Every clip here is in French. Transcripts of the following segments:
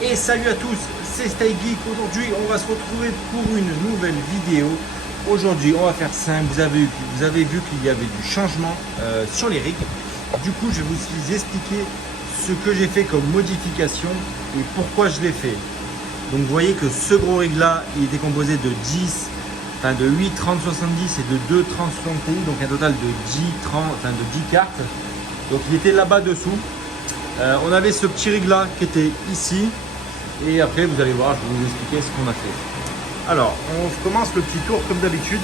Et salut à tous, c'est Style Geek. Aujourd'hui, on va se retrouver pour une nouvelle vidéo. Aujourd'hui, on va faire simple. Vous avez vu qu'il y avait du changement sur les rigs. Du coup, je vais vous expliquer ce que j'ai fait comme modification et pourquoi je l'ai fait. Donc, vous voyez que ce gros rig là, il était composé de 8 30 70 et de 2 30 60 Ti, donc un total de 10 cartes. Donc, il était là-bas dessous. On avait ce petit rig là qui était ici. Et après, vous allez voir, je vais vous expliquer ce qu'on a fait. Alors, on commence le petit tour comme d'habitude.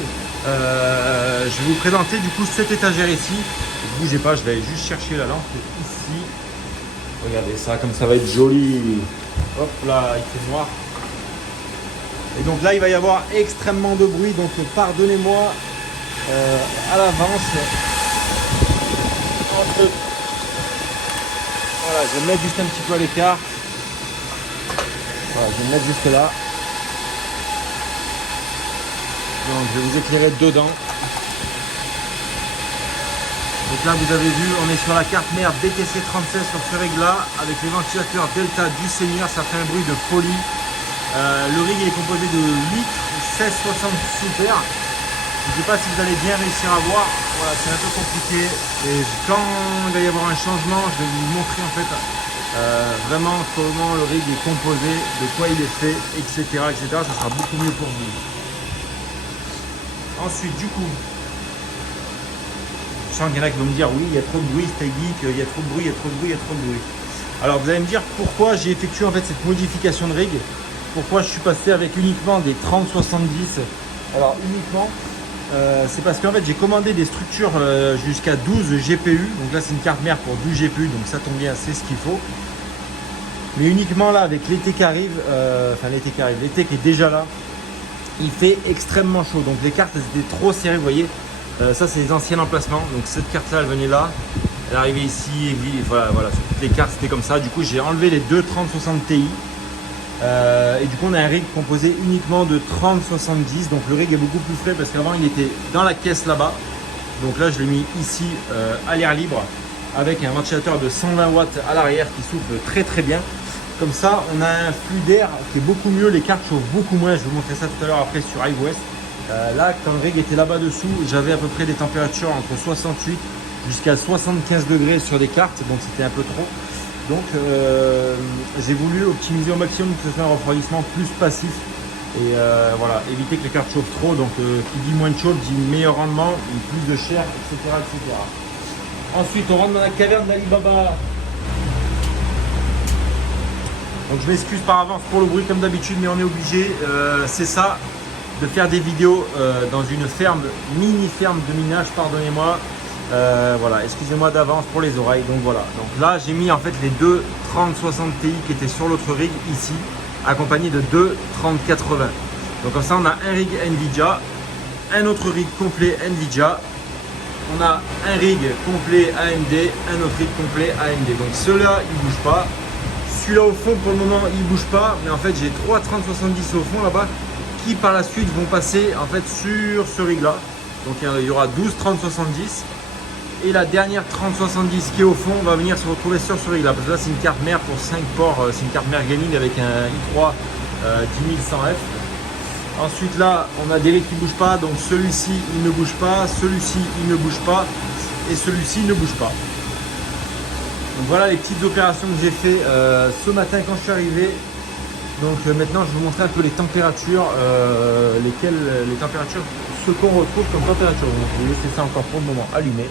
Je vais vous présenter du coup cette étagère ici. Ne bougez pas, je vais juste chercher la lampe ici. Regardez ça, comme ça va être joli. Hop là, il fait noir. Et donc là, il va y avoir extrêmement de bruit. Donc pardonnez-moi à l'avance. Voilà, je vais me mettre juste un petit peu à l'écart. Voilà, je vais me mettre juste là. Donc je vais vous éclairer dedans. Donc là vous avez vu, on est sur la carte mère BTC36 sur ce rig là, avec les ventilateurs Delta du Seigneur, ça fait un bruit de folie. Le rig est composé de 8 1660 super. Je ne sais pas si vous allez bien réussir à voir. Voilà, c'est un peu compliqué. Et quand il va y avoir un changement, je vais vous montrer en fait vraiment comment le rig est composé, de quoi il est fait, etc. Ça sera beaucoup mieux pour vous. Ensuite, du coup, je sens qu'il y en a qui vont me dire oui, il y a trop de bruit, Style Geek, il y a trop de bruit, il y a trop de bruit, il y a trop de bruit. Alors vous allez me dire pourquoi j'ai effectué en fait cette modification de rig, pourquoi je suis passé avec uniquement des 30-70. Alors uniquement, c'est parce qu'en fait j'ai commandé des structures jusqu'à 12 GPU. Donc là c'est une carte mère pour 12 GPU, donc ça tombe bien, c'est ce qu'il faut. Mais uniquement là avec l'été qui arrive, l'été qui est déjà là, il fait extrêmement chaud. Donc les cartes elles étaient trop serrées, vous voyez. Ça c'est les anciens emplacements. Donc cette carte là elle venait là, elle arrivait ici, et voilà, sur toutes les cartes c'était comme ça. Du coup j'ai enlevé les deux 3060 Ti. Et du coup on a un rig composé uniquement de 3070. Donc le rig est beaucoup plus frais parce qu'avant il était dans la caisse là-bas. Donc là je l'ai mis ici à l'air libre avec un ventilateur de 120 watts à l'arrière qui souffle très très bien. Comme ça on a un flux d'air qui est beaucoup mieux, les cartes chauffent beaucoup moins. Je vais vous montrer ça tout à l'heure après sur iWest. Là quand le rig était là-bas dessous, j'avais à peu près des températures entre 68 jusqu'à 75 degrés sur des cartes, donc c'était un peu trop. Donc j'ai voulu optimiser au maximum que ce soit un refroidissement plus passif et voilà, éviter que les cartes chauffent trop. Donc qui dit moins de chauffe dit meilleur rendement, plus de chair, etc. Ensuite on rentre dans la caverne d'Alibaba. Donc je m'excuse par avance pour le bruit comme d'habitude, mais on est obligé, c'est ça, de faire des vidéos dans une ferme, mini ferme de minage, pardonnez-moi. Voilà, excusez-moi d'avance pour les oreilles. Donc voilà, donc là j'ai mis en fait les deux 3060 Ti qui étaient sur l'autre rig ici, accompagnés de deux 3080. Donc comme ça on a un rig Nvidia, un autre rig complet Nvidia, on a un rig complet AMD, un autre rig complet AMD. Donc ceux-là ils ne bougent pas. Celui-là au fond pour le moment il ne bouge pas, mais en fait j'ai trois 3070 au fond là-bas qui par la suite vont passer en fait sur ce rig là. Donc il y aura 12 3070 et la dernière 3070 qui est au fond va venir se retrouver sur ce rig là, parce que là c'est une carte mère pour 5 ports, c'est une carte mère gaming avec un i3 10100F. Ensuite là on a des rigs qui ne bougent pas, donc celui-ci il ne bouge pas, celui-ci il ne bouge pas et celui-ci ne bouge pas. Donc voilà les petites opérations que j'ai fait ce matin quand je suis arrivé. Donc maintenant je vais vous montrer un peu les températures, les températures, ce qu'on retrouve comme température. Donc je vais laisser ça encore pour le moment allumé.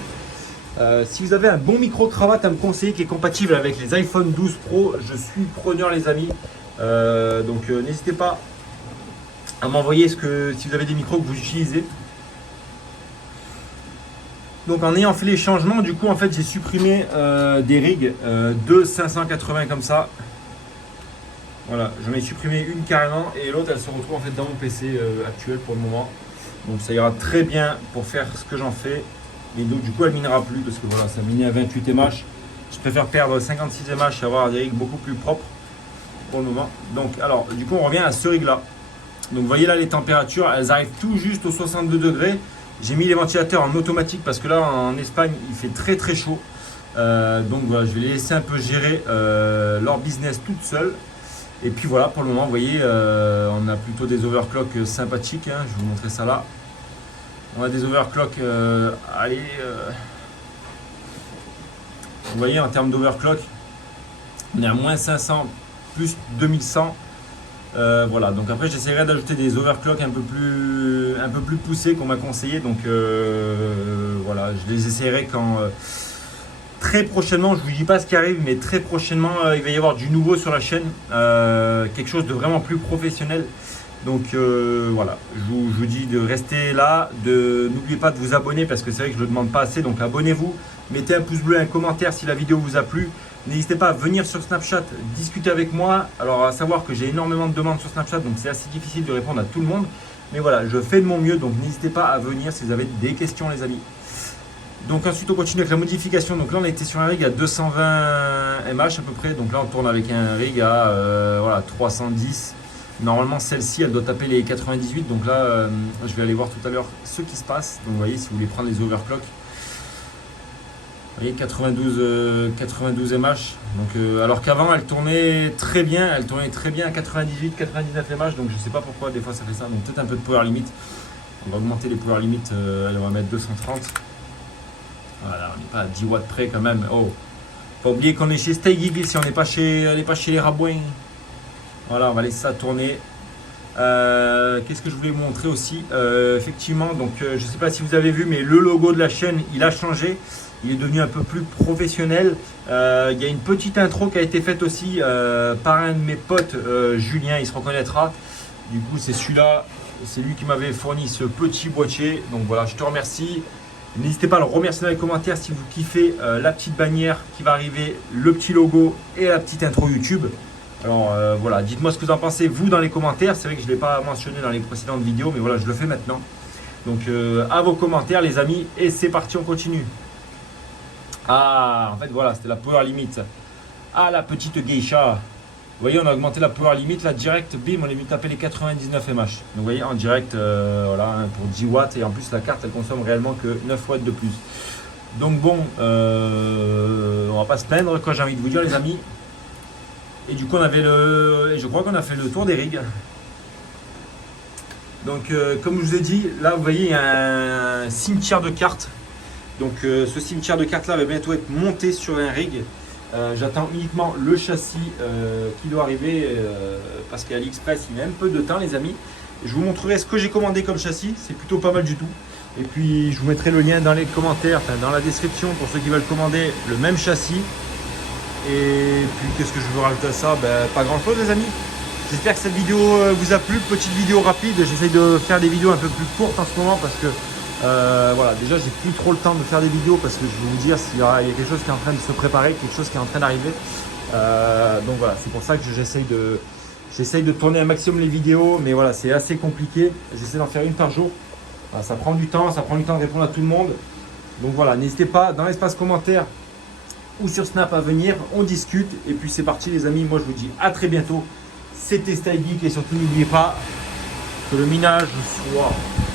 Si vous avez un bon micro-cravate à me conseiller qui est compatible avec les iPhone 12 Pro, je suis preneur les amis. Donc n'hésitez pas à m'envoyer si vous avez des micros que vous utilisez. Donc en ayant fait les changements, du coup en fait j'ai supprimé des rigs de 580 comme ça. Voilà, j'en ai supprimé une carrément et l'autre elle se retrouve en fait dans mon PC actuel pour le moment. Donc ça ira très bien pour faire ce que j'en fais. Et donc du coup elle minera plus parce que voilà, ça mine à 28 mAh. Je préfère perdre 56 mAh et avoir des rigs beaucoup plus propres pour le moment. Donc alors du coup on revient à ce rig là. Donc vous voyez là les températures, elles arrivent tout juste aux 62 degrés. J'ai mis les ventilateurs en automatique parce que là en Espagne il fait très très chaud. Donc voilà, je vais les laisser un peu gérer leur business toutes seules. Et puis voilà, pour le moment, vous voyez, on a plutôt des overclocks sympathiques, hein. Je vais vous montrer ça là. On a des overclocks, allez, vous voyez, en termes d'overclock, on est à moins 500, plus 2100. Voilà, donc après j'essaierai d'ajouter des overclocks un peu plus poussés qu'on m'a conseillé. Donc voilà, je les essaierai quand très prochainement, je ne vous dis pas ce qui arrive, mais très prochainement il va y avoir du nouveau sur la chaîne, quelque chose de vraiment plus professionnel. Donc voilà, je vous dis de rester là, n'oubliez pas de vous abonner parce que c'est vrai que je ne le demande pas assez. Donc abonnez-vous, mettez un pouce bleu, un commentaire si la vidéo vous a plu. N'hésitez pas à venir sur Snapchat, discuter avec moi. Alors à savoir que j'ai énormément de demandes sur Snapchat, donc c'est assez difficile de répondre à tout le monde. Mais voilà, je fais de mon mieux, donc n'hésitez pas à venir si vous avez des questions les amis. Donc ensuite on continue avec la modification. Donc là on a été sur un rig à 220 mH à peu près. Donc là on tourne avec un rig à voilà, 310. Normalement celle-ci elle doit taper les 98. Donc là je vais aller voir tout à l'heure ce qui se passe. Donc vous voyez, si vous voulez prendre les overclocks, vous voyez 92 mH. Donc alors qu'avant elle tournait très bien à 98, 99 mH. Donc je sais pas pourquoi des fois ça fait ça. Donc peut-être un peu de power limit. On va augmenter les power limit, on va mettre 230. Voilà, on n'est pas à 10 watts près quand même. Oh, faut oublier qu'on est chez Stay Geek ici, on n'est pas chez les Rabouins. Voilà, on va laisser ça tourner. Qu'est-ce que je voulais vous montrer aussi, effectivement, donc je ne sais pas si vous avez vu, mais le logo de la chaîne, il a changé. Il est devenu un peu plus professionnel. Il y a une petite intro qui a été faite aussi par un de mes potes, Julien, il se reconnaîtra. Du coup, c'est celui-là, c'est lui qui m'avait fourni ce petit boîtier. Donc voilà, je te remercie. N'hésitez pas à le remercier dans les commentaires si vous kiffez la petite bannière qui va arriver, le petit logo et la petite intro YouTube. Alors voilà, dites-moi ce que vous en pensez vous dans les commentaires. C'est vrai que je ne l'ai pas mentionné dans les précédentes vidéos, mais voilà, je le fais maintenant. Donc à vos commentaires les amis, et c'est parti, on continue. Ah, en fait voilà, c'était la power limit. Ah, la petite geisha. Vous voyez, on a augmenté la power limit, là direct, bim, on est mis taper les 99 mH. Donc vous voyez, en direct, voilà, hein, pour 10 watts, et en plus la carte elle consomme réellement que 9 watts de plus. Donc bon, on va pas se plaindre, quoi, j'ai envie de vous dire les amis. Et du coup on avait je crois qu'on a fait le tour des rigs. Donc comme je vous ai dit, là vous voyez il y a un cimetière de cartes. Donc ce cimetière de cartes là va bientôt être monté sur un rig. J'attends uniquement le châssis qui doit arriver parce qu'à AliExpress il met un peu de temps les amis. Je vous montrerai ce que j'ai commandé comme châssis, c'est plutôt pas mal du tout. Et puis je vous mettrai le lien dans les commentaires, enfin dans la description pour ceux qui veulent commander le même châssis. Et puis qu'est-ce que je veux rajouter à ça? Ben, pas grand chose les amis. J'espère que cette vidéo vous a plu, petite vidéo rapide. J'essaye de faire des vidéos un peu plus courtes en ce moment parce que voilà, déjà j'ai plus trop le temps de faire des vidéos parce que je vais vous dire s'il y a quelque chose qui est en train de se préparer, quelque chose qui est en train d'arriver. Donc voilà, c'est pour ça que j'essaye de tourner un maximum les vidéos, mais voilà, c'est assez compliqué. J'essaie d'en faire une par jour. Voilà, ça prend du temps de répondre à tout le monde. Donc voilà, n'hésitez pas dans l'espace commentaire ou sur Snap à venir, on discute. Et puis c'est parti les amis, moi je vous dis à très bientôt. C'était Stay Geek et surtout n'oubliez pas que le minage soit